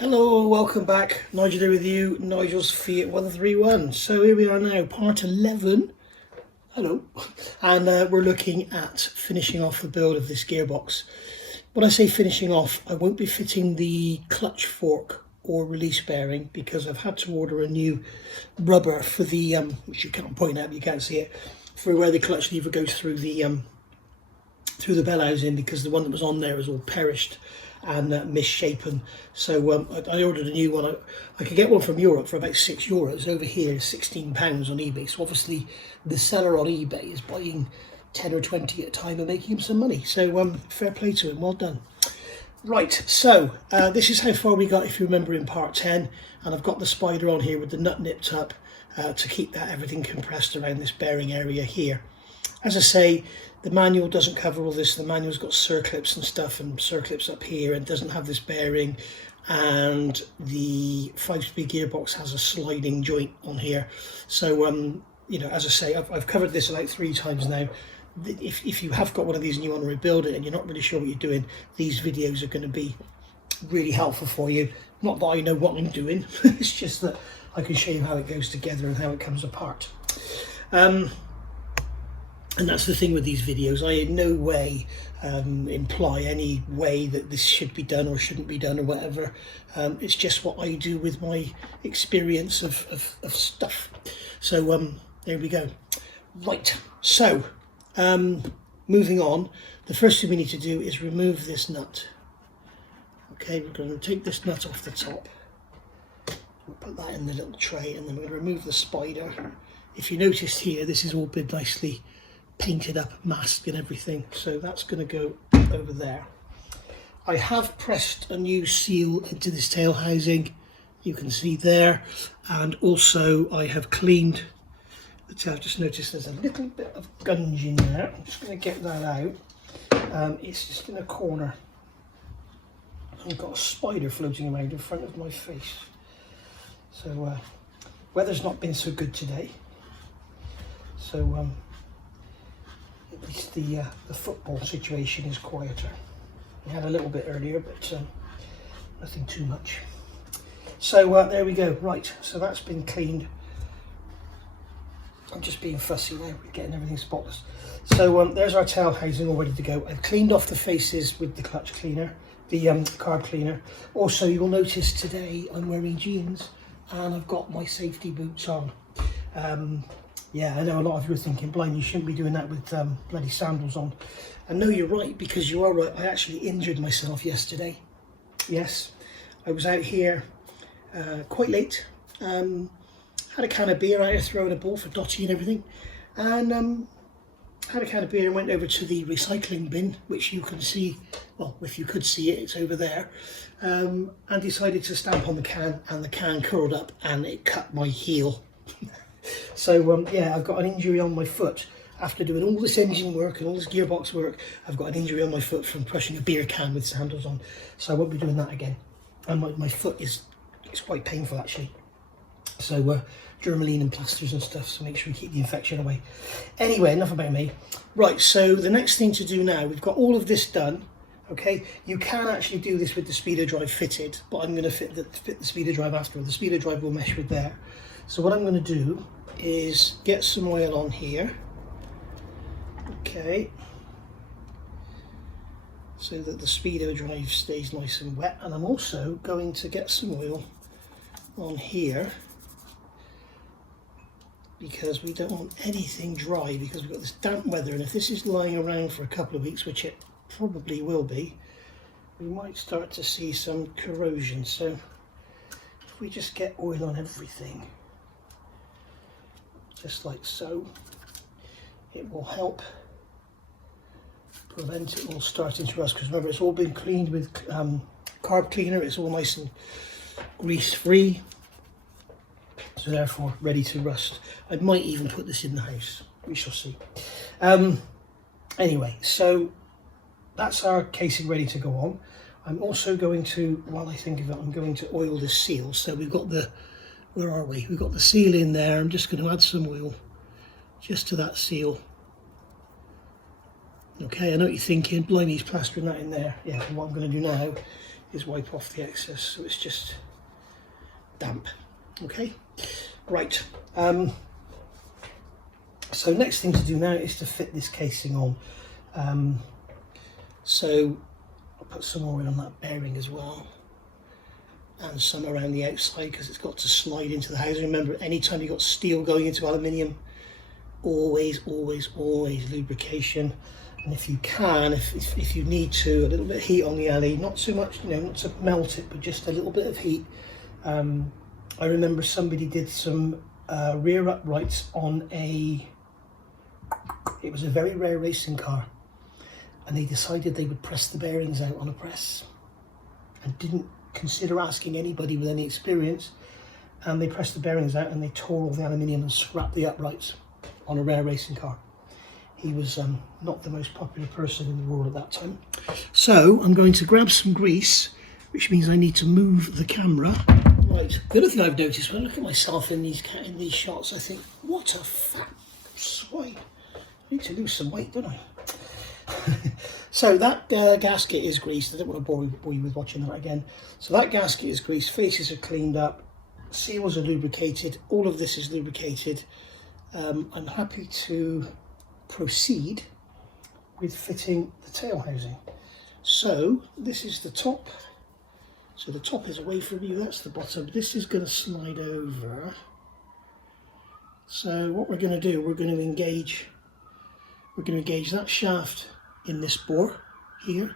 Hello, welcome back. Nigel here with you, Nigel's Fiat 131. So here we are now, part 11. Hello. And we're looking at finishing off the build of this gearbox. When I say finishing off, I won't be fitting the clutch fork or release bearing because I've had to order a new rubber for the, which you can't point out, but you can't see it, for where the clutch lever goes through the bell housing, because the one that was on there is all perished and misshapen. So I ordered a new one. I could get one from Europe for about €6. Over here is £16 on eBay. So obviously the seller on eBay is buying 10 or 20 at a time and making him some money. So fair play to him, well done. Right, so this is how far we got, if you remember, in part 10, and I've got the spider on here with the nut nipped up to keep that everything compressed around this bearing area here. As I say, the manual doesn't cover all this. The manual's got circlips and stuff, and circlips up here, and doesn't have this bearing, and the 5-speed gearbox has a sliding joint on here. So you know, as I say, I've covered this about 3 times now. If you have got one of these and you want to rebuild it and you're not really sure what you're doing, these videos are going to be really helpful for you. Not that I know what I'm doing, it's just that I can show you how it goes together and how it comes apart. And that's the thing with these videos. I in no way imply any way that this should be done or shouldn't be done or whatever. It's just what I do with my experience of stuff. So there we go. Right, so moving on, the first thing we need to do is remove this nut. Okay, we're going to take this nut off the top. We'll put that in the little tray, and then we're going to remove the spider. If you notice here, this has all been nicely painted up, masked and everything, so that's going to go over there. I have pressed a new seal into this tail housing, you can see there, and also I have cleaned the tail. I've just noticed there's a little bit of gunge in there. I'm just going to get that out. It's just in a corner. I've got a spider floating around in front of my face. So weather's not been so good today, so at least the football situation is quieter. We had a little bit earlier, but nothing too much. So there we go. Right, so that's been cleaned. I'm just being fussy now, we're getting everything spotless. So there's our tail housing all ready to go. I've cleaned off the faces with the clutch cleaner, the carb cleaner. Also, you'll notice today I'm wearing jeans and I've got my safety boots on. Yeah, I know a lot of you are thinking, blind, you shouldn't be doing that with bloody sandals on. And no, you're right, because you are right. I actually injured myself yesterday. Yes, I was out here quite late. Had a can of beer out there, throwing a ball for Dottie and everything. And had a can of beer and went over to the recycling bin, which you can see, well, if you could see it, it's over there. And decided to stamp on the can, and the can curled up and it cut my heel. So yeah, I've got an injury on my foot. After doing all this engine work and all this gearbox work, I've got an injury on my foot from pushing a beer can with sandals on. So I won't be doing that again. And my foot is quite painful actually. So Dermaline and plasters and stuff, so make sure you keep the infection away. Anyway, enough about me. Right, so the next thing to do now, we've got all of this done. Okay, you can actually do this with the speeder drive fitted, but I'm going to fit the speeder drive after. The speeder drive will mesh with there. So what I'm going to do is get some oil on here, okay, so that the speedo drive stays nice and wet. And I'm also going to get some oil on here because we don't want anything dry, because we've got this damp weather, and if this is lying around for a couple of weeks, which it probably will be, we might start to see some corrosion. So if we just get oil on everything, just like so, it will help prevent it all starting to rust, because remember, it's all been cleaned with carb cleaner. It's all nice and grease free, so therefore ready to rust. I might even put this in the house, we shall see. Anyway, so that's our casing ready to go on. I'm also going to, while I think of it, I'm going to oil the seal. So we've got the, where are we? We've got the seal in there. I'm just going to add some oil just to that seal. Okay, I know what you're thinking, blimey, he's plastering that in there. Yeah, what I'm going to do now is wipe off the excess, so it's just damp. Okay, right. So next thing to do now is to fit this casing on. So I'll put some oil on that bearing as well, and some around the outside because it's got to slide into the housing. Remember, anytime you've got steel going into aluminium, always lubrication. And if you can, if you need to, a little bit of heat on the alley, not so much, not to melt it, but just a little bit of heat. I remember somebody did some rear uprights on it was a very rare racing car, and they decided they would press the bearings out on a press and didn't consider asking anybody with any experience, and they pressed the bearings out and they tore all the aluminium and scrapped the uprights on a rare racing car. He was not the most popular person in the world at that time. So I'm going to grab some grease, which means I need to move the camera. Right, the other thing I've noticed when I look at myself in these shots, I think, what a fat swine. I need to lose some weight, don't I? So that gasket is greased. I don't want to bore you with watching that again. So that gasket is greased, faces are cleaned up, seals are lubricated, all of this is lubricated. I'm happy to proceed with fitting the tail housing. So this is the top. So the top is away from you, that's the bottom. This is going to slide over. So what we're going to do, we're going to engage that shaft in this bore here.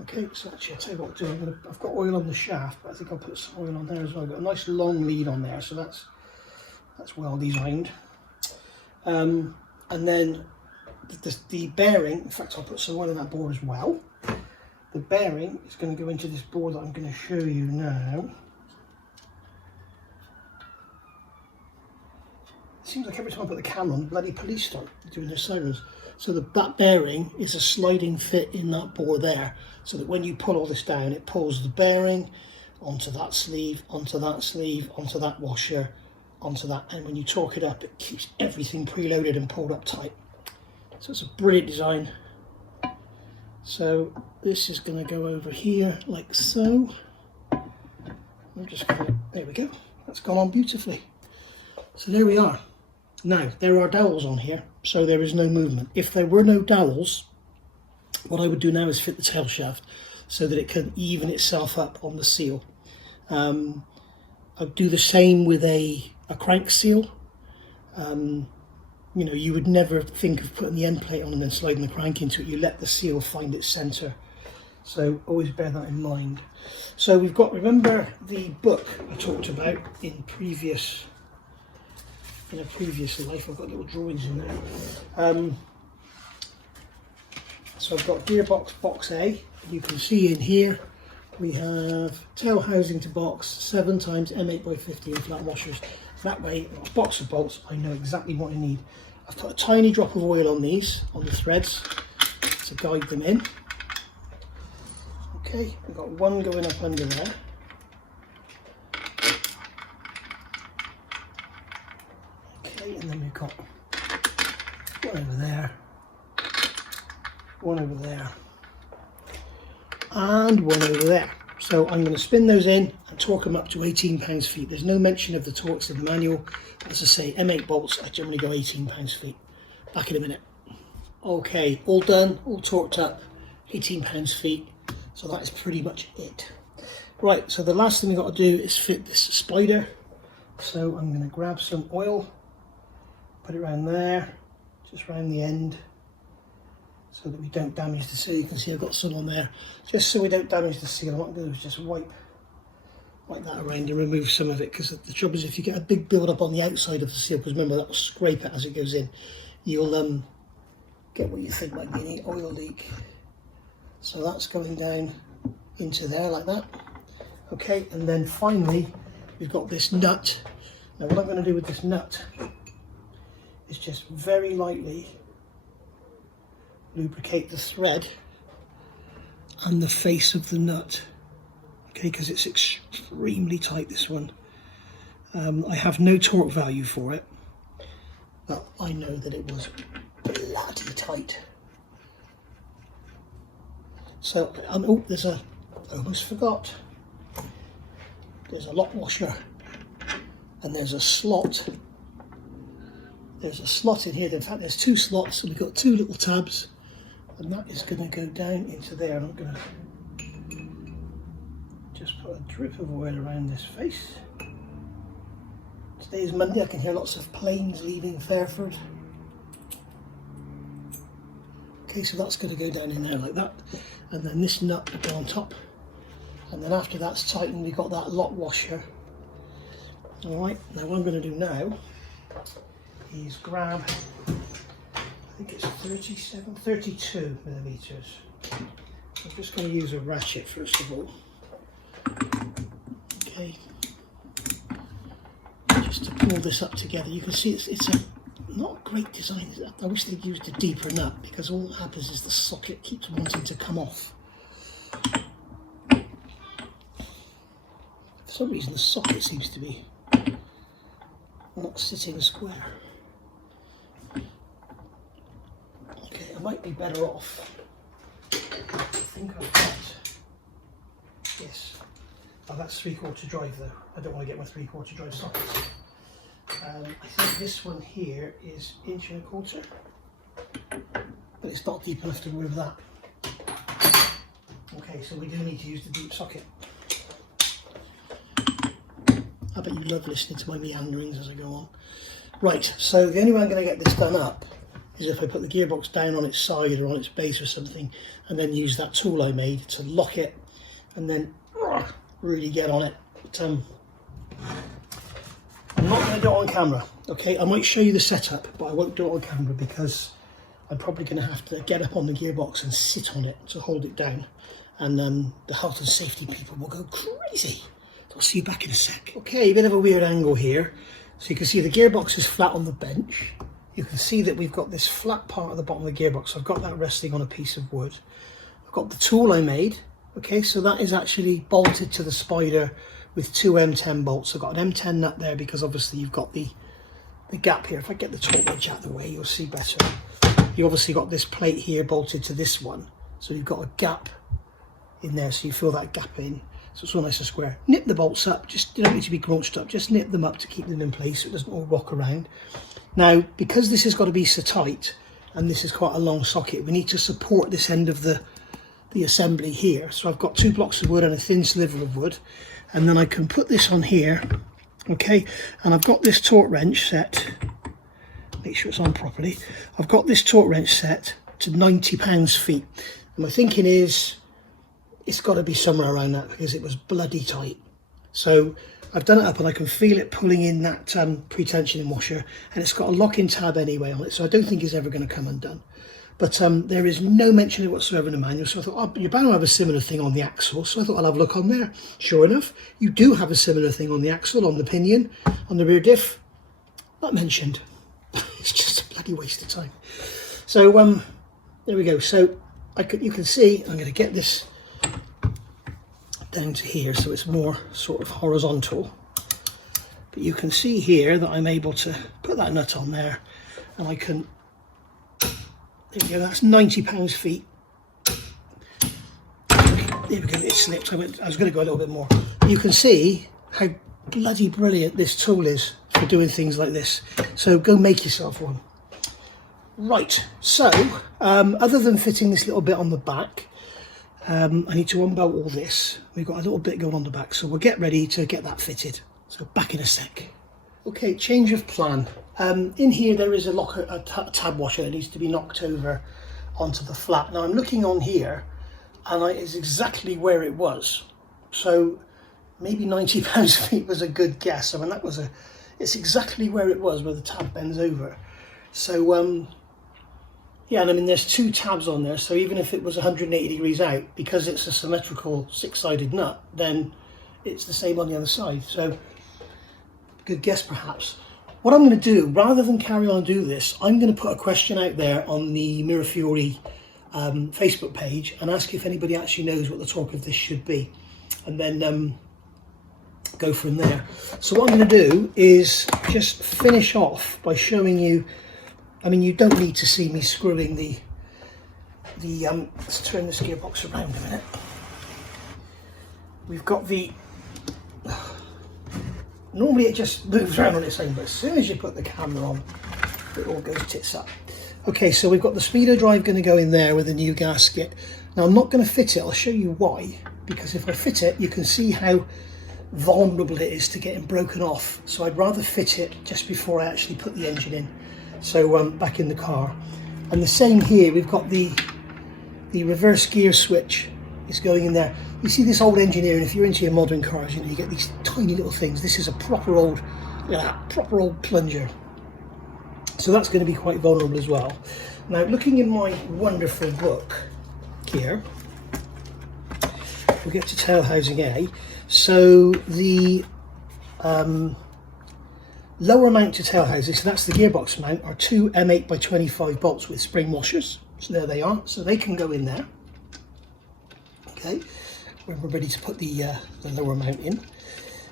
Okay, so actually I'll tell you what I'll do. I've got oil on the shaft, but I think I'll put some oil on there as well. I've got a nice long lead on there, so that's well designed. And then the bearing, in fact I'll put some oil in that bore as well. The bearing is going to go into this bore that I'm going to show you now. It seems like every time I put the camera on, the bloody police start doing their sirens. So that bearing is a sliding fit in that bore there, so that when you pull all this down, it pulls the bearing onto that sleeve, onto that sleeve, onto that washer, onto that, and when you torque it up, it keeps everything preloaded and pulled up tight. So it's a brilliant design. So this is going to go over here like so. I'm just going to, there we go, that's gone on beautifully. So there we are. Now there are dowels on here, so there is no movement. If there were no dowels, what I would do now is fit the tail shaft so that it can even itself up on the seal. I'd do the same with a crank seal. You would never think of putting the end plate on and then sliding the crank into it. You let the seal find its centre. So always bear that in mind. So we've got, remember the book I talked about in a previous life, I've got little drawings in there. So I've got Gearbox box A. You can see in here we have tail housing to box, 7 times M8x50 and flat washers. That way, a box of bolts, I know exactly what I need. I've put a tiny drop of oil on these, on the threads, to guide them in. Okay, I've got one going up under there. Okay, and then we've got one over there, one over there, and one over there. So I'm going to spin those in and torque them up to 18 pounds-feet. There's no mention of the torques in the manual. As I say, M8 bolts, I generally go 18 pounds-feet. Back in a minute. Okay, all done, all torqued up, 18 pounds-feet. So that is pretty much it. Right, so the last thing we've got to do is fit this spider. So I'm going to grab some oil, put it around there, just around the end, so that we don't damage the seal. You can see I've got some on there, just so we don't damage the seal. What I'm going to do is just wipe that around and remove some of it, because the trouble is if you get a big build up on the outside of the seal, because remember that will scrape it as it goes in, you'll get what you think might be an oil leak. So that's going down into there like that. Okay, and then finally we've got this nut. Now what I'm going to do with this nut is just very lightly lubricate the thread and the face of the nut. Okay, because it's extremely tight, this one. I have no torque value for it, but I know that it was bloody tight. So, oh, there's a almost forgot. There's a lock washer and there's a slot. There's a slot in here. In fact, there's two slots, and we've got two little tabs, and that is going to go down into there. And I'm going to just put a drip of oil around this face. Today is Monday. I can hear lots of planes leaving Fairford. Okay, so that's going to go down in there like that, and then this nut will go on top, and then after that's tightened, we've got that lock washer. All right, now what I'm going to do now is grab, I think it's 32 millimeters. I'm just going to use a ratchet first of all. Okay, just to pull this up together. You can see it's a not a great design. I wish they'd used a deeper nut, because all that happens is the socket keeps wanting to come off. For some reason the socket seems to be not sitting square. Okay, I might be better off. I think I've got this. Oh, that's 3/4 drive though. I don't want to get my 3/4 drive sockets. I think this one here is 1.25 inches, but it's not deep enough to go over that. Okay, so we do need to use the deep socket. I bet you love listening to my meanderings as I go on. Right, so the only way I'm going to get this done up is if I put the gearbox down on its side or on its base or something, and then use that tool I made to lock it, and then really get on it. But, I'm not going to do it on camera, okay? I might show you the setup, but I won't do it on camera because I'm probably going to have to get up on the gearbox and sit on it to hold it down, and the health and safety people will go crazy. I'll see you back in a sec. Okay, a bit of a weird angle here. So you can see the gearbox is flat on the bench. You can see that we've got this flat part at the bottom of the gearbox. I've got that resting on a piece of wood. I've got the tool I made. Okay, so that is actually bolted to the spider with two M10 bolts. I've got an M10 nut there because obviously you've got the gap here. If I get the torque wrench out of the way, you'll see better. You obviously got this plate here bolted to this one. So you've got a gap in there, so you fill that gap in. So it's all nice and square. Nip the bolts up, just, you don't need to be crunched up, just nip them up to keep them in place so it doesn't all rock around. Now, because this has got to be so tight, and this is quite a long socket, we need to support this end of the assembly here. So I've got two blocks of wood and a thin sliver of wood, and then I can put this on here, okay, and I've got this torque wrench set, make sure it's on properly. I've got this torque wrench set to 90 pounds-feet, and my thinking is it's got to be somewhere around that because it was bloody tight. So I've done it up and I can feel it pulling in that pre-tensioning washer, and it's got a locking tab anyway on it, so I don't think it's ever going to come undone. But there is no mention of it whatsoever in the manual, so I thought, oh, you're bound to have a similar thing on the axle, so I thought I'll have a look on there. Sure enough, you do have a similar thing on the axle, on the pinion, on the rear diff. Not mentioned. It's just a bloody waste of time. So there we go. So you can see, I'm going to get this down to here so it's more sort of horizontal, but you can see here that I'm able to put that nut on there, and I can, there we go, that's 90 pounds-feet. There we go, it slipped. I was going to go a little bit more. You can see how bloody brilliant this tool is for doing things like this, so go make yourself one. Right, so other than fitting this little bit on the back, I need to unbolt all this. We've got a little bit going on the back, so we'll get ready to get that fitted. So back in a sec. Okay, change of plan. In here there is a tab washer that needs to be knocked over onto the flat. Now I'm looking on here, and it's exactly where it was. So maybe 90 pounds-feet was a good guess. I mean, it's exactly where it was, where the tab bends over. So yeah, and I mean, there's two tabs on there, so even if it was 180 degrees out, because it's a symmetrical six-sided nut, then it's the same on the other side. So, good guess perhaps. What I'm going to do, rather than carry on and do this, I'm going to put a question out there on the Mirror Fury Facebook page and ask if anybody actually knows what the torque of this should be, and then go from there. So what I'm going to do is just finish off by showing you. I mean, you don't need to see me screwing let's turn this gearbox around a minute. we've got the, normally it just moves around on its own, but as soon as you put the camera on, it all goes tits up. Okay, so we've got the speedo drive going to go in there with a new gasket. Now I'm not going to fit it, I'll show you why, because if I fit it, you can see how vulnerable it is to getting broken off. So I'd rather fit it just before I actually put the engine in. So back in the car. And the same here, we've got the reverse gear switch is going in there. You see this old engineering, if you're into your modern cars, you know, you get these tiny little things. This is a proper old, look at that, proper old plunger. So that's going to be quite vulnerable as well. Now, looking in my wonderful book here, we'll get to tail housing A. So the lower mount to tail housing, so that's the gearbox mount, are two M8 by 25 bolts with spring washers. So there they are. So they can go in there. Okay, when we're ready to put the lower mount in.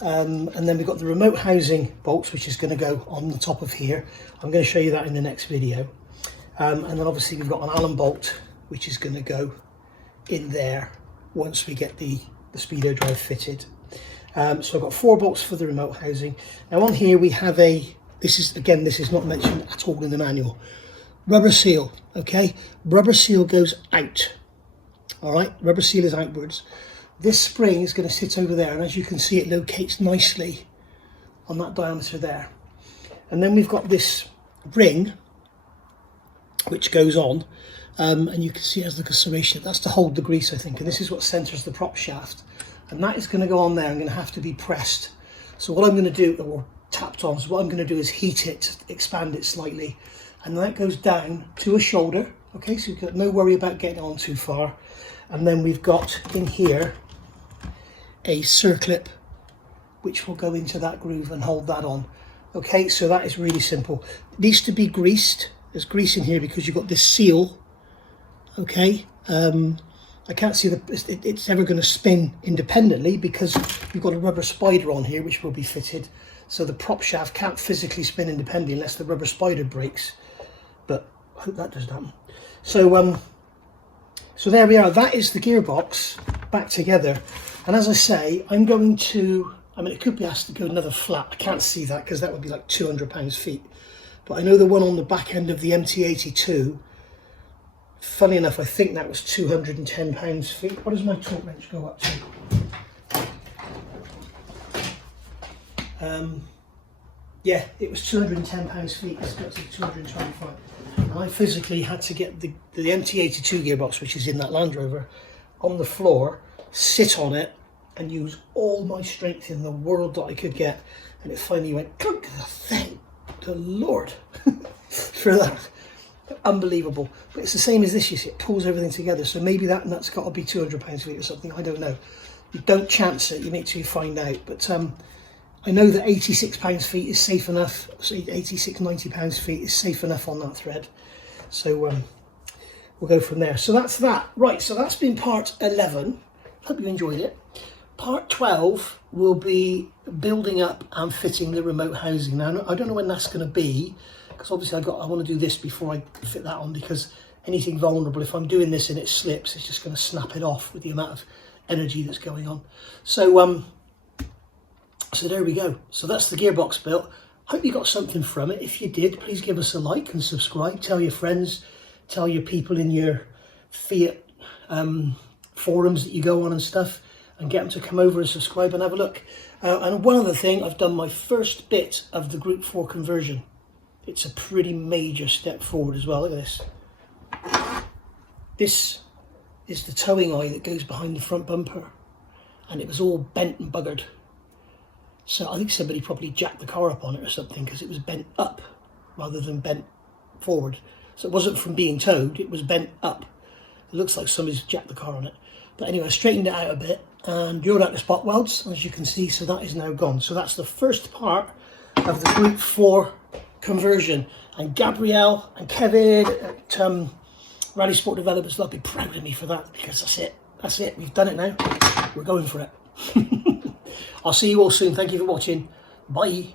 And then we've got the remote housing bolts, which is going to go on the top of here. I'm going to show you that in the next video. And then obviously we've got an Allen bolt, which is going to go in there once we get the speedo drive fitted. So I've got 4 bolts for the remote housing. Now on here we have this is not mentioned at all in the manual. Rubber seal, okay? Rubber seal goes out. All right, rubber seal is outwards. This spring is going to sit over there, and as you can see, it locates nicely on that diameter there. And then we've got this ring, which goes on, and you can see it has like a serration. That's to hold the grease, I think, and this is what centers the prop shaft. And that is going to go on there and going to have to be pressed. So what I'm going to do, or tapped on, so what I'm going to do is heat it, expand it slightly, and that goes down to a shoulder. Okay, so you've got no worry about getting on too far. And then we've got in here a circlip which will go into that groove and hold that on. Okay, so that is really simple. It needs to be greased. There's grease in here because you've got this seal. Okay, I can't see it's ever going to spin independently because you've got a rubber spider on here which will be fitted. So the prop shaft can't physically spin independently unless the rubber spider breaks. But I hope that doesn't happen. So so there we are. That is the gearbox back together. And as I say, I'm going to, I mean, it could be asked to go another flat. I can't see that because that would be like 200 pounds-feet. But I know the one on the back end of the MT82, funny enough, I think that was 210 pounds-feet. What does my torque wrench go up to? Yeah, it was 210 pounds-feet. It's got to 225. And I physically had to get the MT82 gearbox, which is in that Land Rover, on the floor, sit on it, and use all my strength in the world that I could get. And it finally went clunk. Thank the Lord for that. Unbelievable. But it's the same as this, you see, it pulls everything together. So maybe that's got to be 200 pounds-feet or something. I don't know. You don't chance it, you make sure you find out. But I know that 86 pounds-feet is safe enough. So 86, 90 pounds-feet is safe enough on that thread. So we'll go from there. So that's that. Right, so that's been part 11. Hope you enjoyed it. Part 12 will be building up and fitting the remote housing. Now, I don't know when that's going to be, because obviously I want to do this before I fit that on, because anything vulnerable, if I'm doing this and it slips, it's just going to snap it off with the amount of energy that's going on. So so there we go. So that's the gearbox built. Hope you got something from it. If you did, please give us a like and subscribe. Tell your friends, tell your people in your Fiat forums that you go on and stuff, and get them to come over and subscribe and have a look. And one other thing, I've done my first bit of the Group 4 conversion. It's a pretty major step forward as well. Look at this. This is the towing eye that goes behind the front bumper, and it was all bent and buggered. So I think somebody probably jacked the car up on it or something, because it was bent up rather than bent forward. So it wasn't from being towed, it was bent up. It looks like somebody's jacked the car on it. But anyway, I straightened it out a bit and drilled out the spot welds, as you can see, so that is now gone. So that's the first part of the Group 4 conversion. And Gabrielle and Kevin at Rally Sport Developers, they'll be proud of me for that, because that's it, we've done it now, we're going for it. I'll see you all soon. Thank you for watching. Bye.